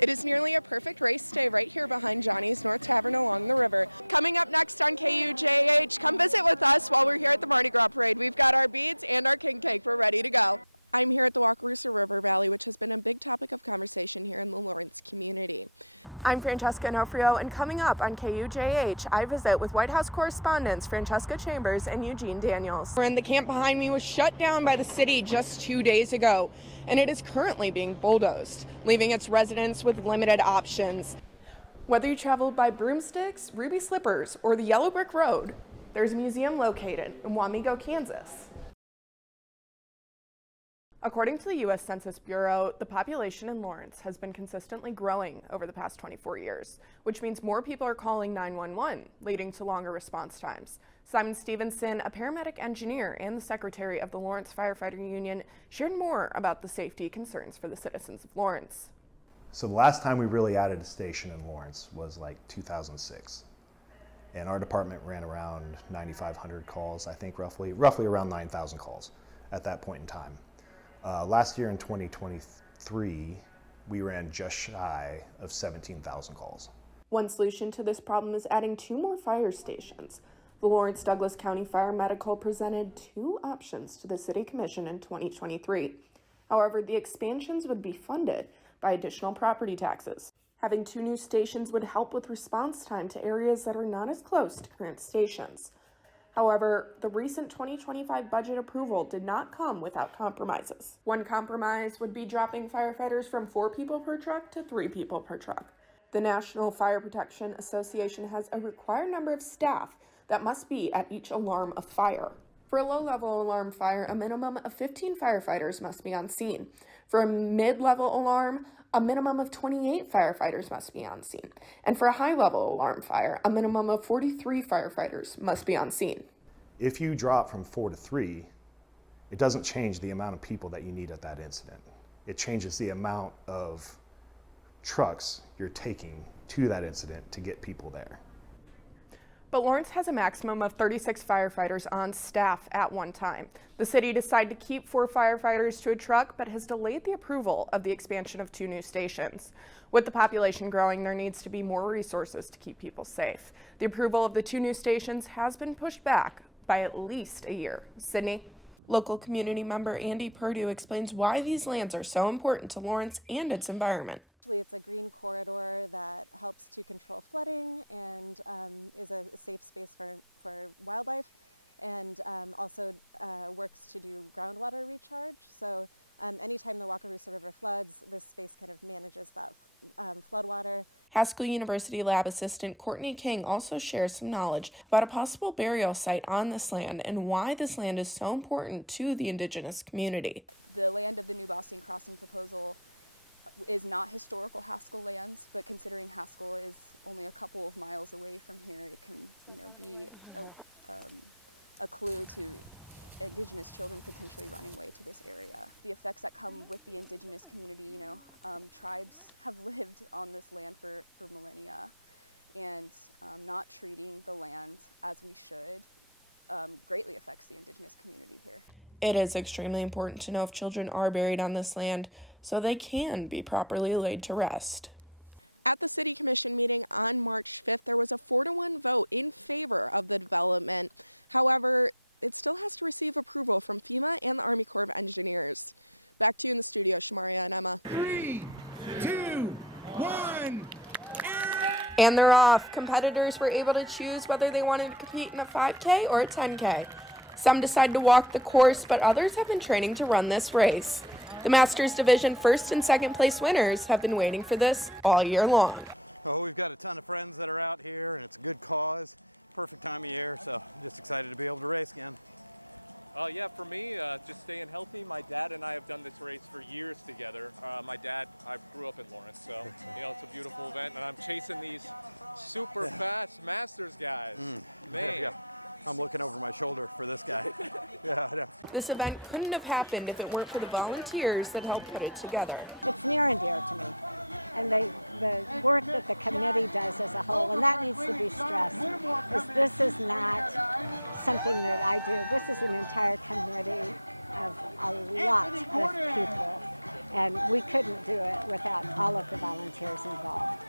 It is nearly a perfect race day right here behind Johnny's North Tavern along the river. Coming up next on KUJH, come visit with us while we're here at the Mardi Gras Parade. We've got our beads and our king cake. We're ready to go. I'm here at the Wakarusa River Valley, which has been a big topic of conversation here in the Lawrence community. I'm Francesca Onofrio, and coming up on KUJH, I visit with White House correspondents Francesca Chambers and Eugene Daniels. And the camp behind me was shut down by the city just 2 days ago, and it is currently being bulldozed, leaving its residents with limited options. Whether you travel by broomsticks, ruby slippers, or the yellow brick road, there's a museum located in Wamego, Kansas. According to the U.S. Census Bureau, the population in Lawrence has been consistently growing over the past 24 years, which means more people are calling 911, leading to longer response times. Simon Stevenson, a paramedic engineer and the secretary of the Lawrence Firefighter Union, shared more about the safety concerns for the citizens of Lawrence. So the last time we really added a station in Lawrence was like 2006. And our department ran around 9,500 calls, I think roughly around 9,000 calls at that point in time. Last year in 2023, we ran just shy of 17,000 calls. One solution to this problem is adding 2 more fire stations. The Lawrence Douglas County Fire Medical presented 2 options to the City Commission in 2023. However, the expansions would be funded by additional property taxes. Having 2 new stations would help with response time to areas that are not as close to current stations. However, the recent 2025 budget approval did not come without compromises. One compromise would be dropping firefighters from 4 people per truck to 3 people per truck. The National Fire Protection Association has a required number of staff that must be at each alarm of fire. For a low-level alarm fire, a minimum of 15 firefighters must be on scene. For a mid-level alarm, a minimum of 28 firefighters must be on scene. And for a high-level alarm fire, a minimum of 43 firefighters must be on scene. If you drop from 4 to 3, it doesn't change the amount of people that you need at that incident. It changes the amount of trucks you're taking to that incident to get people there. But Lawrence has a maximum of 36 firefighters on staff at one time. The city decided to keep 4 firefighters to a truck, but has delayed the approval of the expansion of 2 new stations. With the population growing, there needs to be more resources to keep people safe. The approval of the 2 new stations has been pushed back by at least a year. Sydney? Local community member Andy Purdue explains why these lands are so important to Lawrence and its environment. It's a green corridor that helps to control flooding and is a safe space for wildlife, and also works to do groundwater recharge. So anytime the Wakarusa River floods, this space kind of manages that floodwater. Haskell University lab assistant Courtney King also shares some knowledge about a possible burial site on this land and why this land is so important to the indigenous community. The land of the New Boston Crossing proposal is not historical Haskell lands, but considering Haskell is only a couple of miles away from here, it can, be a clue to indigenous children potentially running away to this area. The effects that come with the indigenous community, tribes have lived on this land for millennia, and not treating the land as we should greatly affects the indigenous community here. It is extremely important to know if children are buried on this land so they can be properly laid to rest. At the City Commission meeting on March 5th, there was a 4-1 vote in favor of the development. However, it still has to receive approval from FEMA and the Army Corps of Engineers. Back to you in the studio, Shamaria and Emma. 3, 2, 1. And they're off. Competitors were able to choose whether they wanted to compete in a 5K or a 10K. Some decided to walk the course, but others have been training to run this race. The Masters Division first and second place winners have been waiting for this all year long. Oh, we've got a ton of friends that are out here, and it's a good cause. Perfect time of year, so I'm just excited to be able to race again. Yeah, for me, just staying healthy. My dad and I have done this race for years together. My dad, I grew up in Lawrence, so it's a beautiful event, and I'm chasing these super fast Masters guys. Man. Yeah. I'm looking over my shoulder for this guy. Yeah, I know. This event couldn't have happened if it weren't for the volunteers that helped put it together. It's near and dear to me. And the work that the committee does as a whole, and that needs to be stressed, is this is not something that I do. This is an entire committee of a lot of people And we couldn't do it without all of the volunteers involved.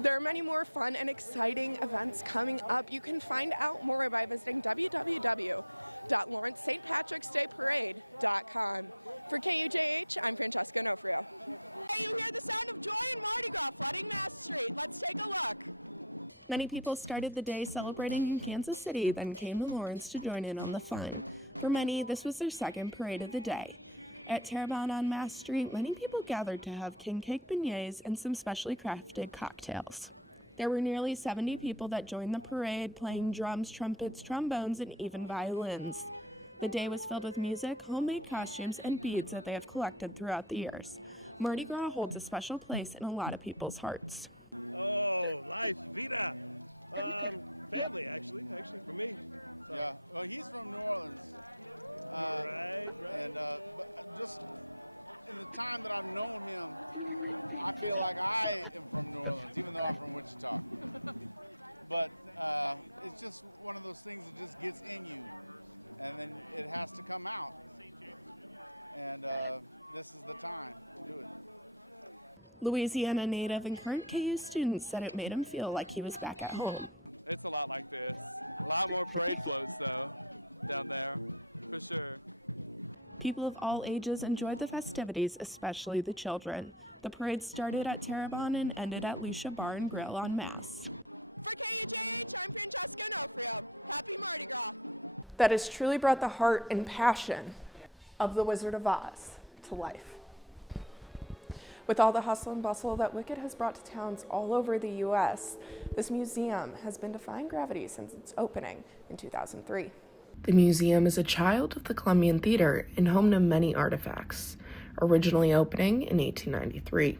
There are many more fun and exciting events coming up. You can find out more by visiting www.lawrencestpatricksdayparade.com. For KUJH, I'm Francesca Onofrio. Hey, you hear the sound of joy in Mardi Gras flooding Mass Street. Let's take a look. Many people started the day celebrating in Kansas City, then came to Lawrence to join in on the fun. For many, this was their second parade of the day. At Terrebonne on Mass Street, many people gathered to have king cake beignets and some specially crafted cocktails. There were nearly 70 people that joined the parade, playing drums, trumpets, trombones, and even violins. The day was filled with music, homemade costumes, and beads that they have collected throughout the years. Mardi Gras holds a special place in a lot of people's hearts. Oh, life, vida. Family, actually for me. So. Yeah, well, he's from New Orleans. Right. And but just in the time that I've known him, I feel like I am from New Orleans, even though I'm from Wichita. But it's just one of those things that just gets in you, and then it has to come out. And this is the time to do it. Louisiana native and current KU student said it made him feel like he was back at home. It's a lot like this. A lot more parade floats, though, down there, for sure. People of all ages enjoyed the festivities, especially the children. The parade started at Terrebonne and ended at Lucia Bar and Grill on Mass. For KUJH, I'm Francesca Onofrio. Happy Mardi Gras! That has truly brought the heart and passion of the Wizard of Oz to life. With all the hustle and bustle that Wicked has brought to towns all over the U.S., this museum has been defying gravity since its opening in 2003. The museum is a child of the Columbian Theater and home to many artifacts, originally opening in 1893.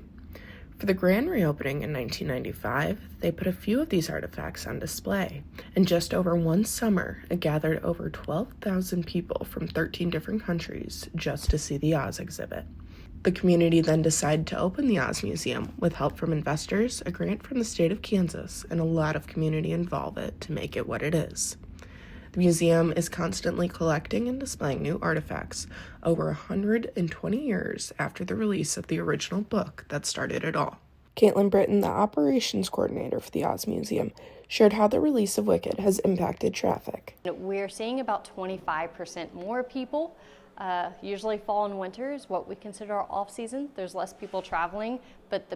For the grand reopening in 1995, they put a few of these artifacts on display, and just over one summer, it gathered over 12,000 people from 13 different countries just to see the Oz exhibit. The community then decided to open the Oz Museum with help from investors, a grant from the state of Kansas, and a lot of community involvement to make it what it is. The museum is constantly collecting and displaying new artifacts over 120 years after the release of the original book that started it all. Caitlin Britton, the operations coordinator for the Oz Museum, shared how the release of Wicked has impacted traffic. We're seeing about 25% more people. Usually fall and winter is what we consider our off-season. There's less people traveling, but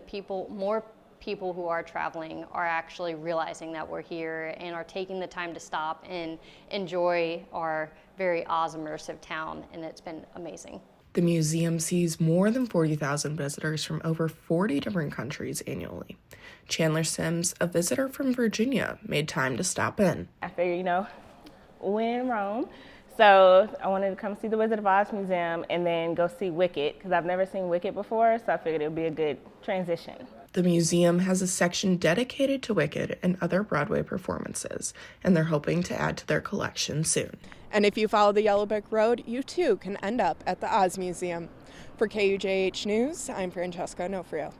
more people who are traveling are actually realizing that we're here and are taking the time to stop and enjoy our very Oz immersive town, and it's been amazing. The museum sees more than 40,000 visitors from over 40 different countries annually. Chandler Sims, a visitor from Virginia, made time to stop in. I figured, when in Rome. So I wanted to come see the Wizard of Oz Museum and then go see Wicked, because I've never seen Wicked before, so I figured it would be a good transition. The museum has a section dedicated to Wicked and other Broadway performances, and they're hoping to add to their collection soon. And if you follow the Yellow Brick Road, you too can end up at the Oz Museum. For KUJH News, I'm Francesca Onofrio.